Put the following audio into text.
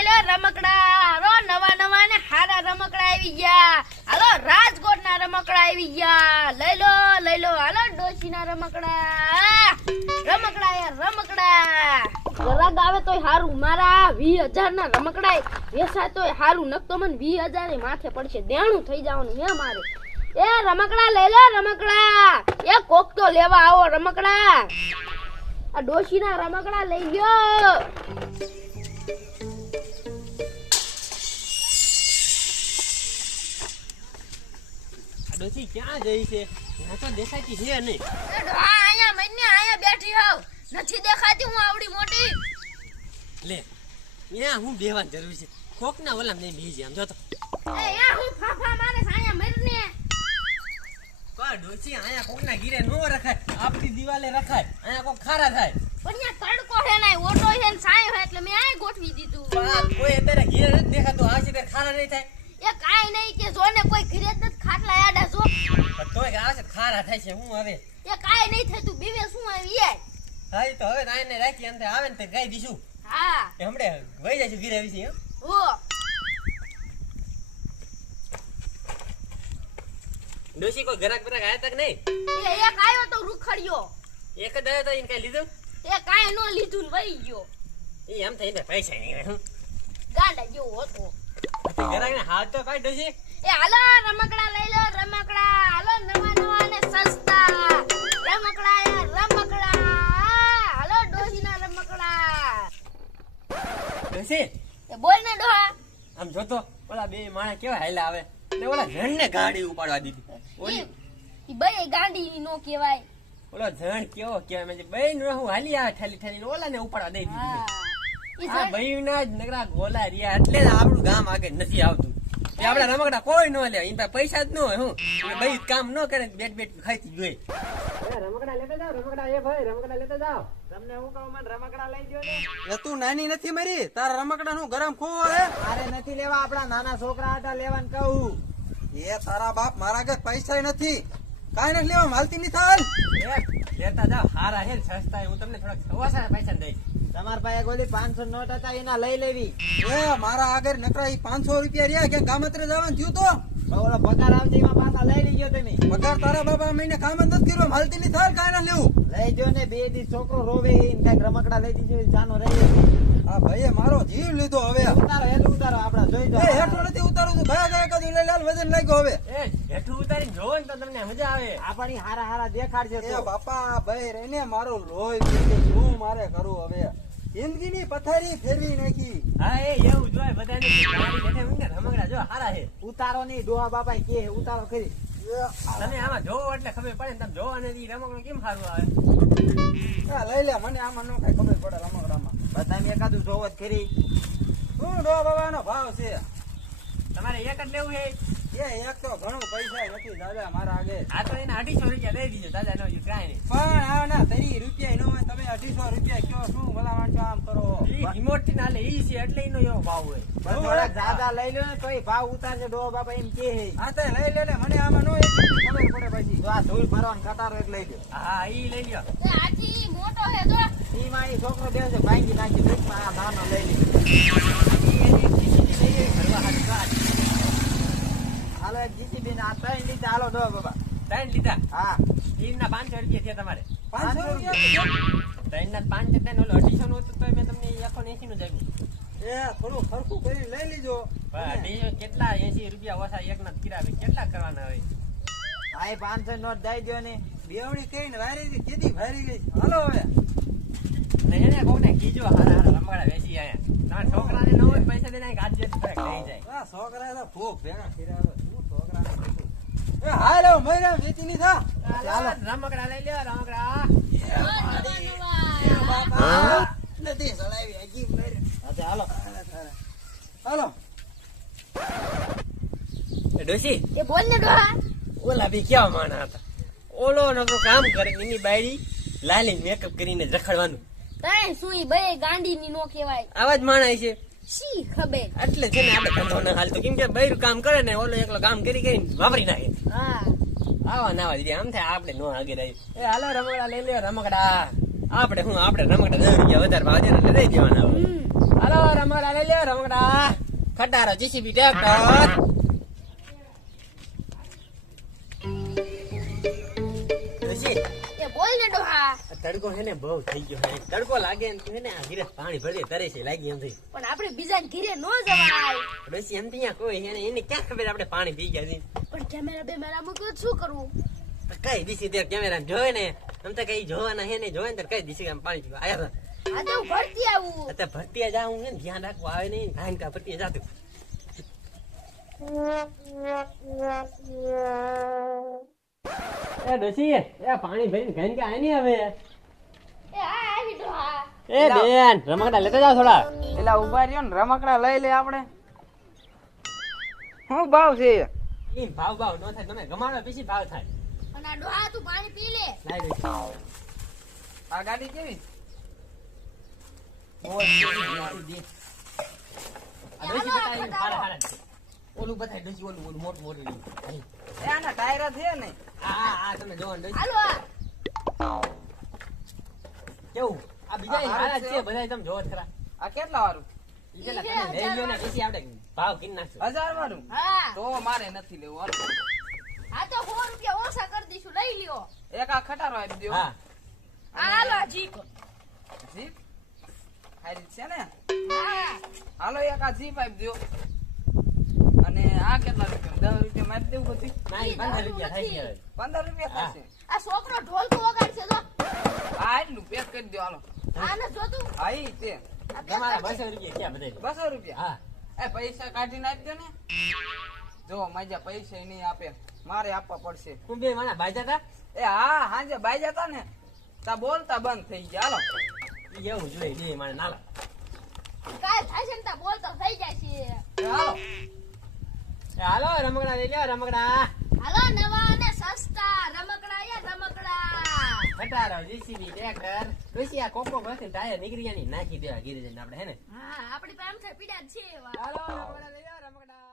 લઈ લો રમકડા. હાલો નવા નવા ને હારા રમકડા આવી ગયા. હાલો રાજકોટ ના રમકડા આવી ગયા. લઈ લો હાલો ડોશી ના રમકડા. રમકડા યાર રમકડા. ગરાગ આવે તોય હારું. મારા 20,000 ના રમકડા વેસાય તોય હારું. નકતો મને 20,000 માથે પડશે. દેણું થઈ જવાનું હે મારે. એ રમકડા લઈ લો રમકડા. એ કોક તો લેવા આવો રમકડા. આ ડોશી ના રમકડા લઈ ગયો. ડોશી ક્યાં જઈ છે? ત્યાં તો દેખાતી છે નહીં. આયા મને આયા બેઠી હોવ. નથી દેખાતી હું આવડી મોટી. લે ત્યાં હું બેવાની જરૂર છે. કોકના ઓલામ નહીં બેસી આમ જો તો. એ યા હું ફાફા મારે આયા મરને. કોઈ ડોશી આયા કોકના ગીરે નો રખાય. આપણી દિવાલે રખાય. આયા કોક ખારા થાય. પણ યા તડકો હે ને ઓટો હે ને સાયો હે એટલે મેં આય ગોઠવી દીધું. પણ આ કોઈ અત્યારે ઘીરે નથી દેખાતું. આ છે ખારા નહીં થાય. એ કાઈ નહીં કે જો ને કોઈ ઘરે જ નથી ખાટલા આડા જો. પણ તોય આ છે ખારા થાય છે. હું હવે એ કાઈ નહીં થતું બીવે શું આવી એ. હા ઈ તો હવે આઈને રાખી અંદર આવે ને તે ગાઈ દીશું. હા એ હમણે વઈ જાય છે ઘીરે આવી છે. હો ડોશી કોઈ ગરાક બરાક આયા તક નહીં? એ એક આયો તો રૂખડ્યો. એક જ આવ્યો તો એને કઈ લીધું? એ કાઈ નો લીધું ને વઈ ગયો. એ એમ થઈને પૈસા નહીં. ગાંડા જેવો હતો. ગરાક ને હાથ તો કાઢ ડોશી. એ હાલો રમકડા લઈ લો રમકડા. હાલો નવા નવા ને સસ્તા રમકડા યાર રમકડા. હાલો ડોશીના રમકડા. ડોશી એ બોલ ને ડોહા. આમ જોતો ઓલા બે માણસ કેવા હાલા આવે ને ઓલા જણ ને ગાડી ઉપાડવા દીધી. ઓલી ઈ બે ગાંડી નો કહેવાય. ઓલો જણ કેવો કેવાય મેં બે નો હું હાલી આવે ઠાલી ઠાલી ઓલા ને ઉપાડવા દઈ હા દીધી. ઈ આ જણ- ભાઈ ના જ નગરા ગોલા રહ્યા એટલે જ આપણું ગામ આગળ નથી આવતું. એ આપડા રમકડા કોઈ નો લે. એમ પાસે પૈસા જ ન હોય. હું ભાઈ કામ ન કરે બેટ બેટ ખાઈતી જોઈ. રમકડા લેતા જાવ રમકડા. એ ભાઈ રમકડા લેતા જાવ. તમને હું કહું મને રમકડા લઈ દો ને. એ તું નાની નથી મારી તારા રમકડા નું ગરમ ખોવો હે અરે નથી લેવા આપડા નાના છોકરા હતા લેવાનું કહું. એ તારા બાપ મારા ઘરે પૈસા નથી કાઈ નથી લેવા માલતી ની થાલ એ લેતા જાવ હારા હે ને સસ્તા. હું તમને થોડાક ઓછા પૈસા દઈશ. તમારા પાસે ગોલી 500 નોટ હતા એના લઈ લેવી. એ મારા આગળ નકરા ઈ 500 રૂપિયા રહ્યા કે ગામત્રે જવાનું થયું તો ઓલો પગાર આવશે એમાં પાછા લઈ લીજો તમે. પગાર તારા બાપા મહિને કામ જ નથી કર્યો માલતી ની થાલ કાઈ ના લેવું. લઈ જો ને 2 દી છોકરો રોવે એને કઈક રમકડા લઈ દીધો જાનો રહી. આ ભાઈએ મારો જીવ લીધો હવે ઉતારો હેઠું ઉતારો આપડા જોઈ એ જાઓ. હેઠો નથી ઉતારું છું ગયા ગયા કદું લઈ લાલ વજન લાગ્યો હવે એ હેઠું ઉતારીને જોવો ને તો તમને મજા આવે. આપણી હારા હારા દેખાડજો એ તો. બાપા ભાઈ રહીને મારું લોહી પીધું. શું મારે કરવું હવે જિંદગીની પથારી ફેરવી નાખી. હા એ એવું જોય બધાને ગાડી બેઠે ઊંઘે રમકડા જો હારા હે. ઉતારો ની ડોહા બાપા કે ઉતારો કરી. તમે આમાં જોવો એટલે ખબર પડે ને. તમે જોવો ને ઈ રમકડું કેમ સારું આવે. લઈ લે મને આમાં નો કઈ ખબર પડે રમકડામાં બધા એકાદું જોવો જ કરી. શું ડો બાબા નો ભાવ છે તમારે એક જ લેવું હે? એ એક તો ઘણું પૈસા નથી દાદા મારા આગળ આ તો એને 250 રૂપિયા લઈ દીધો દાદા. નો ઈ કાંઈ નહીં. પણ આ ના 30 રૂપિયા નો હોય તમે 250 રૂપિયા કયો શું ભલા માણસો આમ કરો ઈ રિમોટ થી ના લે ઈ છે એટલે એનો એવો ભાવ હોય. પણ થોડાક જાજા લઈ લો ને તોય ભાવ ઉતારજો ડોહા બાપા એમ કે હે. આ તો લઈ લે ને મને આમાં નો એક ખબર પડે પછી તો આ ધૂળ ભરવાનો કટારો એક લઈ લો. હા ઈ લઈ લ્યો. એ આજી મોટો હે જો. ઈ માં ઈ છોકરો બેસે ભાંગી નાખી દુઃખમાં આ નાનો લઈ લીધો. ઈ એની ખીચડી લઈ લે ઘરવા હાથ કાઢ. હાલો એક જીસીબી ના 3 લીધા હાલો ડોહા બાપા. 3 લીધા. હા ઈ ના 500 રૂપિયા છે તમારે. 500 રૂપિયા 3 ના 5 હતા ને ઓલો 250 નું હતું તો મેં તમને 180 નું જ આપ્યું. એ થોડું ખરખું કરીને લઈ લીજો પણ 250 કેટલા 80 રૂપિયા ઓછા એક ના કિરાવે કેટલા કરવાના હોય. આ 500 નોટ દઈ દો ને. બેવડી કઈને વારી કેદી ભારી ગઈ હાલો હવે ને એને કોને કીજો હારા હારા રમકડા વેચી આયા. તમારા છોકરાને ન હોય પૈસા દેને ગાજ જે લઈ જાય. આ છોકરા તો ભૂખ ભેગા કર્યા હવે શું છોકરાને કીધું એ હાય લો મહિના વેચી ની થા ચાલો રમકડા લઈ લ્યો રમકડા. બાપા નથી સડાવી હજી મર અચ્છા હાલો. હાલો એ ડોશી એ બોલ ને ડોહા. ઓલા બી કેવા માણા હતા. ઓલો નકરો કામ કરે એની બાયડી લાલી મેકઅપ કરીને રખડવાનું. તઈ શું ઈ બે ગાંડી ની નો કહેવાય. આવા જ માણા છે. શી ખબર. એટલે છે ને આપણે ધંધો ના હાલતો કેમ કે બૈરું કામ કરે ને ઓલો એકલો કામ કરી કરીને વાપરી નાખે. હા આવા નાવા દીધી આમ થાય આપણે નો આગળ આવી. એ હાલો રમકડા લઈ લ્યો રમકડા. આપણે રમકડા 10 રૂપિયા વધારે ભાવ દે એટલે દઈ દેવાના હવે. હાલો રમકડા લઈ લ્યો રમકડા. ખટારો જીસીબી ટ્રેક્ટર. ડોશી, એ બોલ ને ડોહા. આ તડકો હે ને બહુ થઈ ગયો હે. તડકો લાગે ને તો હે ને આ ગીરે પાણી ભરે તરે છે લાગી એમ થઈ. પણ આપણે બીજા ઘીરે નો જવાય. ડોશી એમ ત્યાં કોઈ હે ને એને ક્યાં ખબર આપણે પાણી પી ગયા છે. પણ કેમેરા બેમેરા મૂક્યો તો શું કરવું? તો કઈ દિશી તે કેમેરા જોવે ને આમ તો કઈ જોવાના હે ને જોવે ને તો કઈ દિશી આમ પાણી પીવા આયા આ તો હું ભરતી આવું. હતા ભરતીયા જાઉં ને ધ્યાન રાખવું આવે નહીં ભાઈ કા ભરતીયા જાતું. એ ડોશી એ પાણી ભરીને ઘન કે આની હવે. એ હા આવી ડોહા. એ બેન રમકડા લેતા જાવ થોડા. એલા ઉભા રહ્યો ને રમકડા લઈ લે આપણે. શું ભાવ છે? ઈ ભાવ નો થાય તમે ગમાડો પછી ભાવ થાય. અને આ ડોહા તું પાણી પી લે. લાઈ દે. આ ગાડી કેવી? આ ડોશી બતાવી હારા છે. ઓલું બતાય ડોશી ઓલું મોટું મોટું ઈ. એ આના ટાયર છે ને? આ તમે જોવો ને ડોશી. હાલો આ. કેવું આ બીજા આ હારા જ છે. છે બધા તમે જોવો જ ખરા. આ કેટલા વાળું? ઈ પેલા તમે લઈ લ્યો ને પછી આપણે ભાવ કિન નાખશું. 1000 વાળું? હા તો મારે નથી લેવું હાલો. આ તો 100 રૂપિયા ઓછા કરી દઈશું, લઈ લ્યો. એક આ ખટારો આપી દ્યો. હા આ હાલો આ જીપ. જીપ હારી છે ને? હા હાલો એક આ જીપ આપી દ્યો. અને આ કેટલા રૂપિયા? 10 રૂપિયા મારી દેવું પછી? ના ઈ 15 રૂપિયા થાય છે હવે. 15 રૂપિયા થશે. આ છોકરો ઢોલકો વગાડશે જો. આ એટલું પેક કરી દ્યો હાલો. આને જોતું. હા ઈ તે આ બે તમારા કરશે. 200 રૂપિયા ક્યાં બધાય? 200 રૂપિયા. હા એ પૈસા કાઢીને આપી દો ને. જો માજા પૈસા નહીં આપે, મારે આપવા પડશે. કુંભે માના બાજા તા એ હા હાજે બાઈ જતા ને તા બોલતા બંધ થઈ ગયા. હાલો ઈ એવું જોઈએ દે માને નાલા. કાલ થશે ને તા બોલતો થઈ જાય છે. એ હાલો. એ હાલો રમકડા લઈ લ્યો રમકડા. હાલો નવા અને સસ્તા રમકડા યા રમકડા. ખટારો જીસીબી ટ્રેક્ટર પછી આ કોકો બસ ટાયર નીકળી ગયા ની નાખી દેવા ગીરે જઈને આપણે હે ને. હા આપણી પાસે આમ થાય પીડા જ છે એવા. હાલો રમકડા લઈ લ્યો રમકડા.